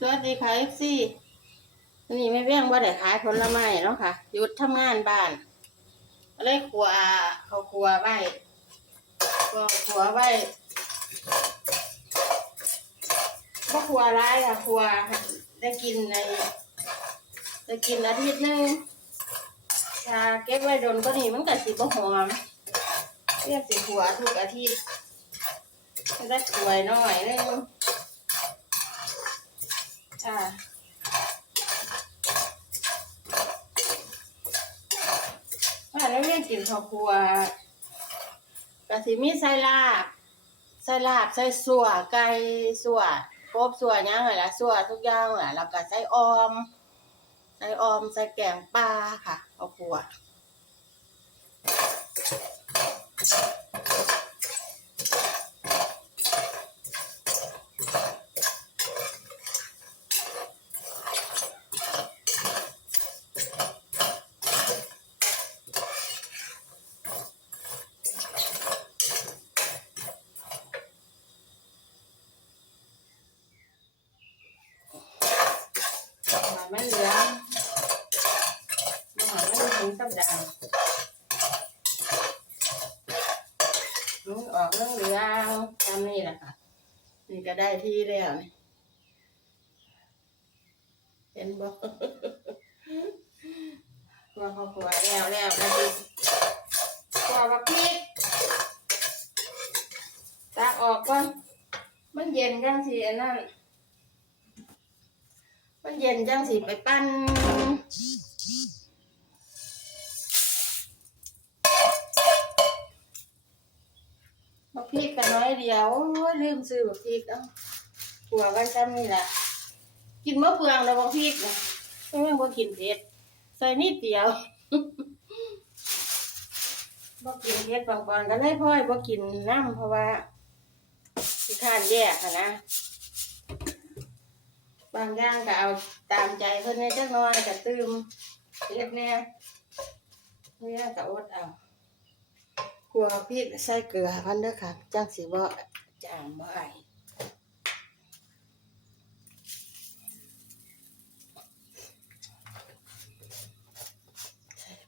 สวัสดีค่ะเอฟซีวันนี้ไม่เพียงว่าได้ขายผลไม้เนาะค่ะหยุดทำงานบ้านก็เลยครัวเขาครัวไว้ครัวครัวไว้ก็ครัวร้ายค่ะครัวได้กินในได้กินอาทิตย์นึงถ้าเก็บไว้โดนก็นี่มันก็สิบ่หอมเรียกสิขัวทุกอาทิตย์ได้สวยหน่อยนึง จ้าว่าแล้วเรียนกินข้าวครัวกะสิมีไส้ลาบไส้ลาบไส้สัวไก่สัวกบสัวหยังไงล่ะสัวทุกอย่างแหละแล้วก็ไส้ออมไส้ออมไส้แกงปลาค่ะข้าวครัว มันเหลืองหอยมันถึงกับดังมันออกเรื่องเหลืองๆตามนี่แหละค่ะ นี่ก็ได้ที่แล้วนี่เห็นบอกตัวเขาขวแล้วแล้วนะพี่ตัวบักพริกตากออกก่อนมันเย็นจังสิอันนั้น มันเย็นจังสิไปปั้นบักพริกกันน้อยเดียวลืมซื้อบักพริกเอ้าหัวไว้ซ้ำนี่แหละกินมะเฟืองแล้วบักพริกนะไม่แม่งบ่กินเผ็ดใส่นิดเดียวบ่กินเผ็ดบางก่อนก็เลยพ่อยบ่กินน้ำเพราะว่าสิทานแยกอะนะ บางอย่างก็เอาตามใจเพิ่นในจักหน้อยก็ตื่มเล็กแน่เนี่ยก็อดเอาครัวพริกใส่เกลือพันเด้อค่ะจังสิบ่จางบ่ไอ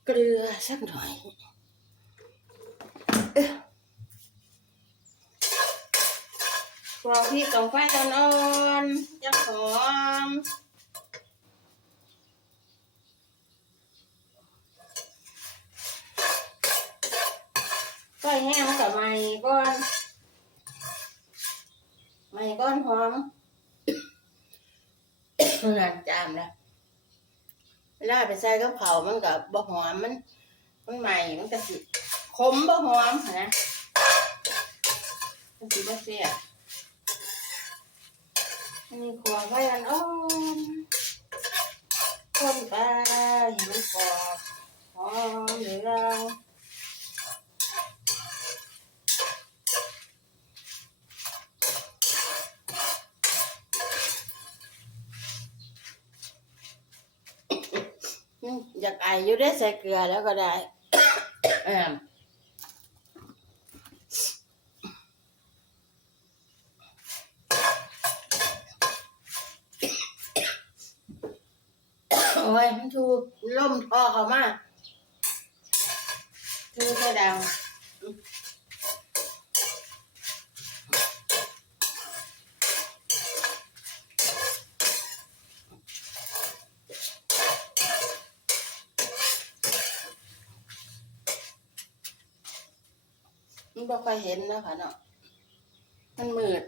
เกลือสักหน่อยเอ้อครั วพริกต้องไฟตอนอ่อนจังหอมไฟแห้งกับไม้ก้อนไม้ก้อนหอมงานจามแล้วเวลาไปใส่กับเขามันกับบ่หอมมัน มันใหม่มันก็สิขมบ่หอมนะมันสิบ่เสีย อันนี้ขัวไว้อันอ่อนคนไปให้มันกรอบหอมเหลืองอืมอยากไออยู่ได้ใส่เกลือแล้วก็ได้ ยมันชูล่มพอเขามากชูแค่ดาวมันบ่ค่อยเห็นนะค่ะเนาะมันมืด